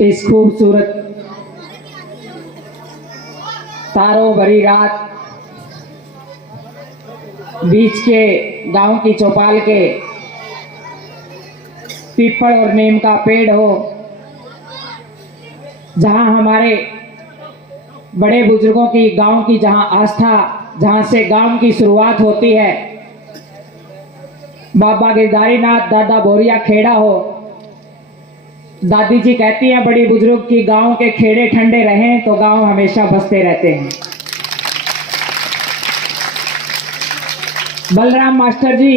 इस खूबसूरत तारों भरी रात बीच के गांव की चौपाल के पीपल और नीम का पेड़ हो, जहां हमारे बड़े बुजुर्गों की गांव की जहां आस्था, जहां से गांव की शुरुआत होती है, बाबा गिरधारी नाथ दादा बोरिया खेड़ा हो। दादी जी कहती हैं बड़ी बुजुर्ग की गांव के खेड़े ठंडे रहें तो गांव हमेशा बसते रहते हैं। बलराम मास्टर जी,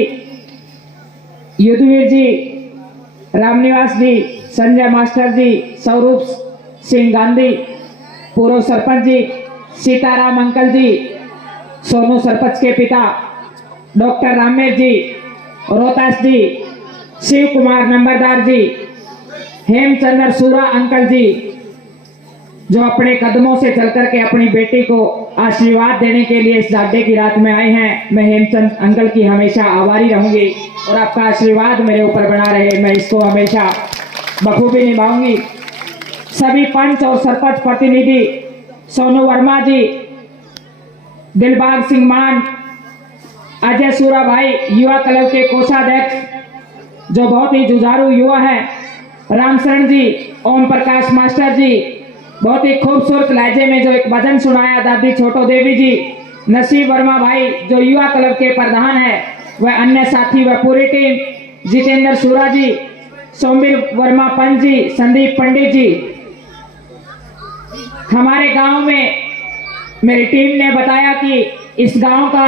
युद्धवीर जी, रामनिवास जी, संजय मास्टर जी, स्वरूप सिंह गांधी, पूर्व सरपंच जी, सीताराम अंकल जी, सोनू सरपंच के पिता डॉक्टर रामेश जी, रोहतास जी, शिव कुमार नंबरदार जी, हेमचंद्र सूरा अंकल जी, जो अपने कदमों से चलकर के अपनी बेटी को आशीर्वाद देने के लिए इस जाडे की रात में आए हैं। मैं हेमचंद अंकल की हमेशा आभारी रहूंगी और आपका आशीर्वाद मेरे ऊपर बना रहे, मैं इसको हमेशा बखूबी निभाऊंगी। सभी पंच और सरपंच प्रतिनिधि, सोनू वर्मा जी, दिलबाग सिंह मान, अजय सूरा भाई, युवा क्लब के कोषाध्यक्ष जो बहुत ही जुझारू युवा है, रामशरण जी, ओम प्रकाश मास्टर जी, बहुत ही खूबसूरत लहजे में जो एक भजन सुनाया, दादी छोटो देवी जी, नसीब वर्मा भाई जो युवा क्लब के प्रधान है, वह अन्य साथी व पूरी टीम, जितेंद्र सूरा जी, सोमवीर वर्मा पंत जी, संदीप पंडित जी। हमारे गांव में मेरी टीम ने बताया कि इस गांव का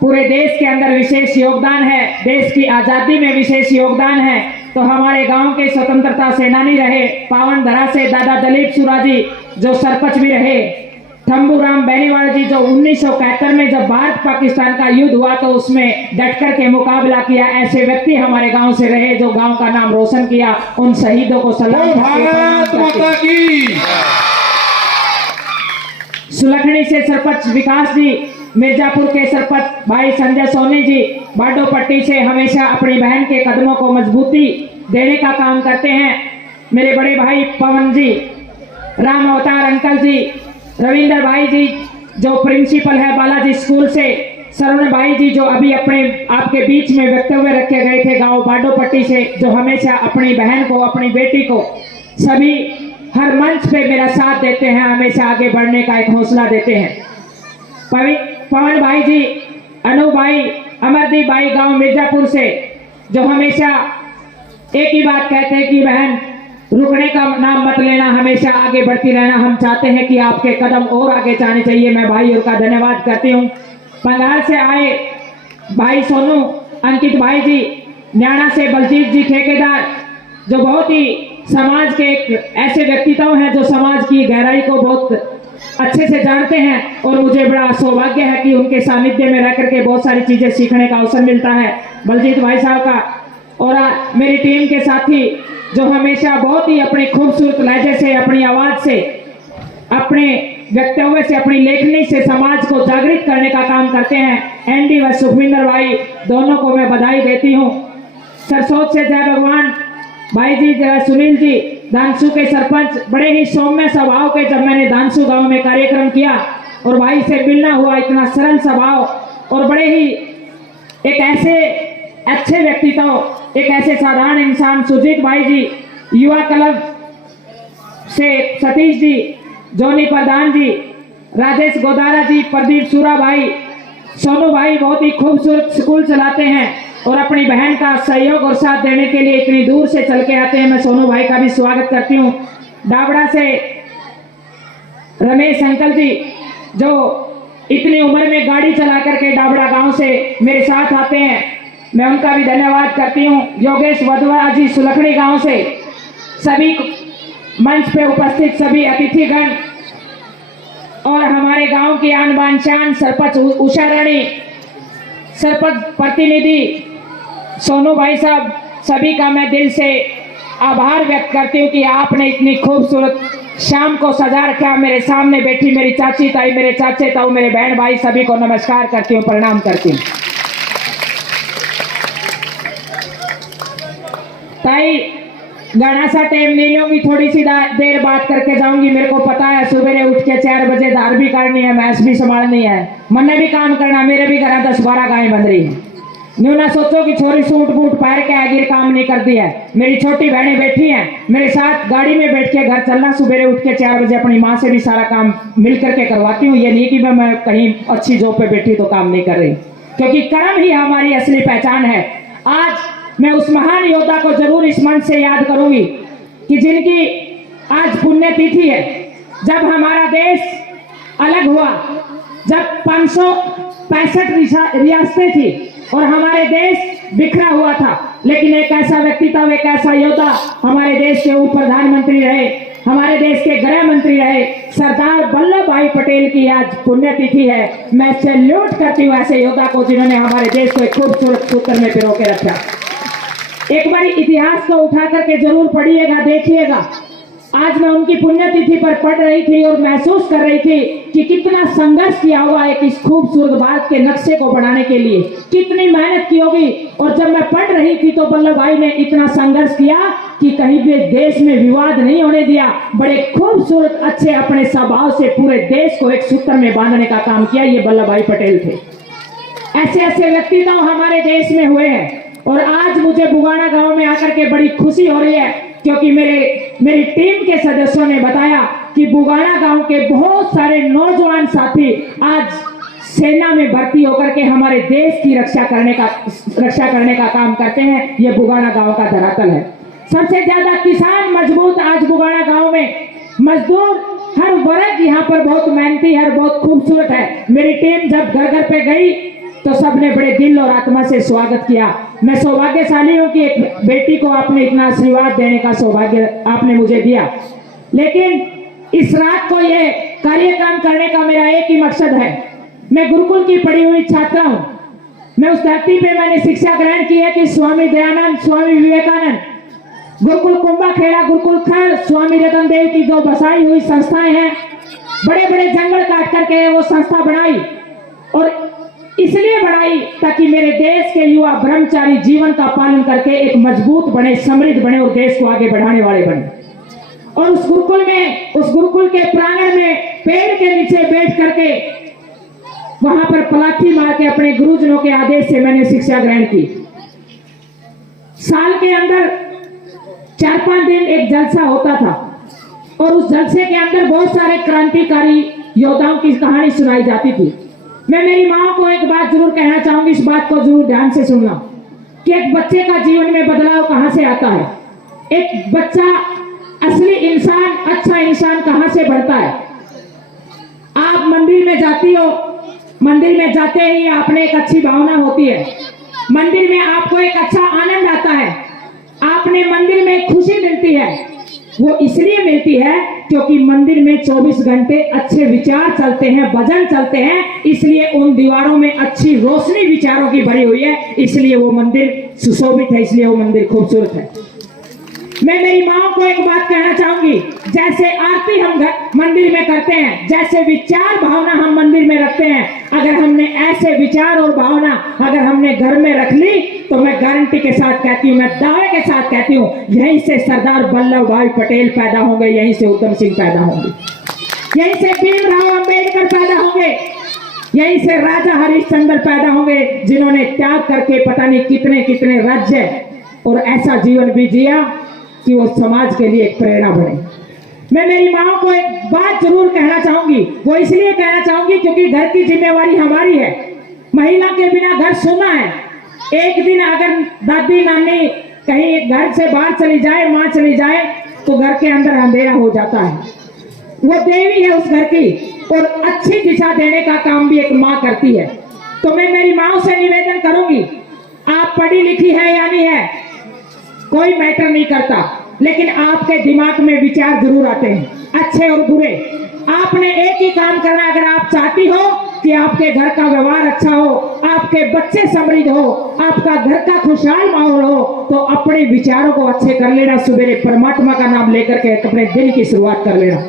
पूरे देश के अंदर विशेष योगदान है, देश की आजादी में विशेष योगदान है। तो हमारे गांव के स्वतंत्रता सेनानी रहे पावन धरा से दादा दलीप सूरा जी जो सरपंच भी रहे, थम्बूराम बेनीवाल जी जो 1971 में जब भारत पाकिस्तान का युद्ध हुआとउसमें डटकर के मुकाबला किया, ऐसे व्यक्ति हमारे गांव से रहे जो गांव का नाम रोशन किया। उन शहीदों को सलाम। भारत माता की। सुलखनी से सरपंच विकास जी, मिर्जापुर के सरपंच भाई संजय सोनी जी, बाडो पट्टी से हमेशा अपनी बहन के कदमों को मजबूती देने का काम करते हैं। मेरे बड़े भाई पवन जी, राम अवतार अंकल जी, रविंदर भाई जी जो प्रिंसिपल है बालाजी स्कूल से, सरुण भाई जी जो अभी अपने आपके बीच में वक्तव्य रखे गए थे गांव बाडो पट्टी से, जो हमेशा अपनी बहन को, अपनी बेटी को, सभी हर मंच पे मेरा साथ देते हैं, हमेशा आगे बढ़ने का एक हौसला देते हैं। पवन भाई जी, अनु भाई, अमरदीप भाई गांव मिर्जापुर से जो हमेशा एक ही बात कहते हैं कि बहन रुकने का नाम मत लेना, हमेशा आगे बढ़ती रहना, हम चाहते हैं कि आपके कदम और आगे जाने चाहिए। मैं भाइयों का धन्यवाद करती हूँ। पंगार से आए भाई सोनू, अंकित भाई जी, न्याणा से बलजीत जी ठेकेदार जो बहुत ही समाज के एक ऐसे व्यक्तित्व हैं जो समाज की गहराई को बहुत अच्छे से जानते हैं और मुझे बड़ा सौभाग्य है कि उनके सानिध्य में रह करके बहुत सारी चीजें सीखने का अवसर मिलता है बलजीत भाई साहब का। और मेरी टीम के साथी जो हमेशा बहुत ही अपने खूबसूरत लहजे से, अपनी आवाज से, अपने वक्तव्य से, अपनी लेखनी से समाज को जागृत करने का काम करते हैं, एनडी व सुखविंदर भाई दोनों को मैं बधाई देती हूँ। सरसोद से जय भगवान भाई जी, जय सुनील जी, दानसू के सरपंच, बड़े ही सौम्य स्वभाव के, जब मैंने दानसू गांव में कार्यक्रम किया और भाई से मिलना हुआ, इतना सरल स्वभाव और बड़े ही एक ऐसे अच्छे व्यक्तित्व, एक ऐसे साधारण इंसान, सुजीत भाई जी, युवा क्लब से सतीश जी, जोनी प्रधान जी, राजेश गोदारा जी, प्रदीप सूरा भाई, सोनू भाई बहुत ही खूबसूरत स्कूल चलाते हैं और अपनी बहन का सहयोग और साथ देने के लिए इतनी दूर से चल के आते हैं। मैं सोनू भाई का भी स्वागत करती हूँ। डाबड़ा से रमेश अंकल जी जो इतनी उम्र में गाड़ी चला करके डाबड़ा गांव से मेरे साथ आते हैं, मैं उनका भी धन्यवाद करती हूँ। योगेश वधवा जी सुलखड़ी गांव से, सभी मंच पे उपस्थित सभी अतिथिगण और हमारे गांव की आन बान शान सरपंच उषा रानी, सरपंच प्रतिनिधि सोनू भाई साहब, सभी का मैं दिल से आभार व्यक्त करती हूँ कि आपने इतनी खूबसूरत शाम को सजा रखा। मेरे सामने बैठी मेरी चाची ताई, मेरे चाचे ताऊ, मेरे बहन भाई, सभी को नमस्कार करती हूँ, प्रणाम करती हूँ। ताई गाना सा टाइम नहीं लूंगी, थोड़ी सी देर बात करके जाऊंगी। मेरे को पता है सुबह उठ के 4 बजे दाल भी काटनी है, मैस भी संभालनी है, मन्ने भी काम करना। मेरे भी घर 10-12 गायें बंध रही है। न्यू ना सोचो कि छोरी सूट बूट पहन के आगे काम नहीं करती है। मेरी छोटी बहनें बैठी हैं मेरे साथ, गाड़ी में बैठ के घर चलना। सुबह उठ के 4 बजे अपनी माँ से भी सारा काम मिल करके करवाती हूँ। ये नहीं कि मैं कहीं अच्छी जॉब पे बैठी तो काम नहीं कर रही, क्योंकि कर्म ही हमारी असली पहचान है। आज मैं उस महान योद्धा को जरूर इस मंच से याद करूंगी कि जिनकी आज पुण्यतिथि है। जब हमारा देश अलग हुआ, जब 565 रियासतें थी और हमारे देश बिखरा हुआ था, लेकिन एक ऐसा व्यक्ति था, एक ऐसा योद्धा हमारे देश के उप प्रधानमंत्री रहे, हमारे देश के गृह मंत्री रहे, सरदार वल्लभ भाई पटेल की आज पुण्यतिथि है। मैं सैल्यूट करती हूँ ऐसे योद्धा को जिन्होंने हमारे देश को एक खूबसूरत सूत्र में पिरो के रखा। एक बार इतिहास को उठा करके जरूर पढ़िएगा, देखिएगा। आज मैं उनकी पुण्यतिथि पर पढ़ रही थी और महसूस कर रही थी कि कितना संघर्ष किया हुआ है इस खूबसूरत भारत के नक्शे को बनाने के लिए, कितनी मेहनत की होगी। और जब मैं पढ़ रही थी तो वल्लभ भाई ने इतना संघर्ष किया कि कहीं भी देश में विवाद नहीं होने दिया। बड़े खूबसूरत अच्छे अपने स्वभाव से पूरे देश को एक सूत्र में बांधने का काम किया। ये वल्लभ भाई पटेल थे। ऐसे ऐसे व्यक्तित्व हमारे देश में हुए हैं। और आज मुझे बुगाना गांव में आकर के बड़ी खुशी हो रही है, क्योंकि मेरी टीम के सदस्यों ने बताया कि बुगाना गांव के बहुत सारे नौजवान साथी आज सेना में भर्ती होकर के हमारे देश की रक्षा करने का काम करते हैं। ये बुगाना गांव का धरातल है। सबसे ज्यादा किसान मजबूत आज बुगाना गांव में, मजदूर हर वर्ग यहाँ पर बहुत मेहनती है, बहुत खूबसूरत है। मेरी टीम जब घर घर पे गई तो सबने बड़े दिल और आत्मा से स्वागत किया। मैं सौभाग्यशाली हूँ कि एक बेटी को आपने इतना आशीर्वाद देने का सौभाग्य आपने मुझे दिया। लेकिन इस रात को ये कार्यक्रम करने का मेरा एक ही मकसद है। मैं गुरुकुल की पढ़ी हुई छात्रा हूँ। मैं उस धरती पे मैंने शिक्षा ग्रहण की है कि स्वामी दयानंद, स्वामी विवेकानंद, गुरुकुल कुंभाखेड़ा, गुरुकुल खड़, स्वामी रतन देव की जो बसाई हुई संस्थाएं हैं, बड़े बड़े जंगल काट करके वो संस्था बनाई। और इसलिए बढ़ाई ताकि मेरे देश के युवा ब्रह्मचारी जीवन का पालन करके एक मजबूत बने, समृद्ध बने और देश को आगे बढ़ाने वाले बने। और उस गुरुकुल के प्रांगण में पेड़ के नीचे बैठ करके वहां पर पलाठी मार के अपने गुरुजनों के आदेश से मैंने शिक्षा ग्रहण की। साल के अंदर 4-5 दिन एक जलसा होता था और उस जलसे के अंदर बहुत सारे क्रांतिकारी योद्धाओं की कहानी सुनाई जाती थी। मैं मेरी माँ को एक बात जरूर कहना चाहूंगी, इस बात को जरूर ध्यान से सुनना कि एक बच्चे का जीवन में बदलाव कहां से आता है। एक बच्चा असली इंसान, अच्छा इंसान कहां से बढ़ता है। आप मंदिर में जाती हो, मंदिर में जाते ही आपने एक अच्छी भावना होती है, मंदिर में आपको एक अच्छा आनंद आता है, आपने मंदिर में खुशी मिलती है। वो इसलिए मिलती है क्योंकि मंदिर में 24 घंटे अच्छे विचार चलते हैं, भजन चलते हैं, इसलिए उन दीवारों में अच्छी रोशनी विचारों की भरी हुई है, इसलिए वो मंदिर सुशोभित है, इसलिए वो मंदिर खूबसूरत है। मैं मेरी माँ को एक बात कहना चाहूंगी, जैसे आरती हम मंदिर में करते हैं, जैसे विचार भावना हम मंदिर में रखते हैं, अगर हमने ऐसे विचार और भावना अगर हमने घर में रख ली तो मैं गारंटी के साथ कहती हूँ, मैं दावे के साथ कहती हूँ, यहीं से सरदार वल्लभ भाई पटेल पैदा होंगे, यहीं से उधम सिंह पैदा होंगे, यहीं से भीमराव अंबेडकर पैदा होंगे, यहीं से राजा हरिश्चंद्र पैदा होंगे, जिन्होंने त्याग करके पता नहीं कितने कितने राज्य और ऐसा जीवन भी जिया कि वो समाज के लिए एक प्रेरणा बने। मैं मेरी माँ को एक बात जरूर कहना चाहूंगी, वो इसलिए कहना चाहूंगी क्योंकि घर की जिम्मेवारी हमारी है। महिला के बिना घर सूना है। एक दिन अगर दादी नानी कहीं घर से बाहर चली जाए, माँ चली जाए, तो घर के अंदर अंधेरा हो जाता है। वो देवी है उस घर की और अच्छी दिशा देने का काम भी एक माँ करती है। तो मैं मेरी माँ से निवेदन करूंगी, आप पढ़ी लिखी है या नहीं है कोई मैटर नहीं करता, लेकिन आपके दिमाग में विचार जरूर आते हैं, अच्छे और बुरे। आपने एक ही काम करना, अगर आप चाहती हो कि आपके घर का व्यवहार अच्छा हो, आपके बच्चे समृद्ध हो, आपका घर का खुशहाल माहौल हो, तो अपने विचारों को अच्छे कर लेना। सुबह परमात्मा का नाम लेकर के अपने दिन की शुरुआत कर लेना।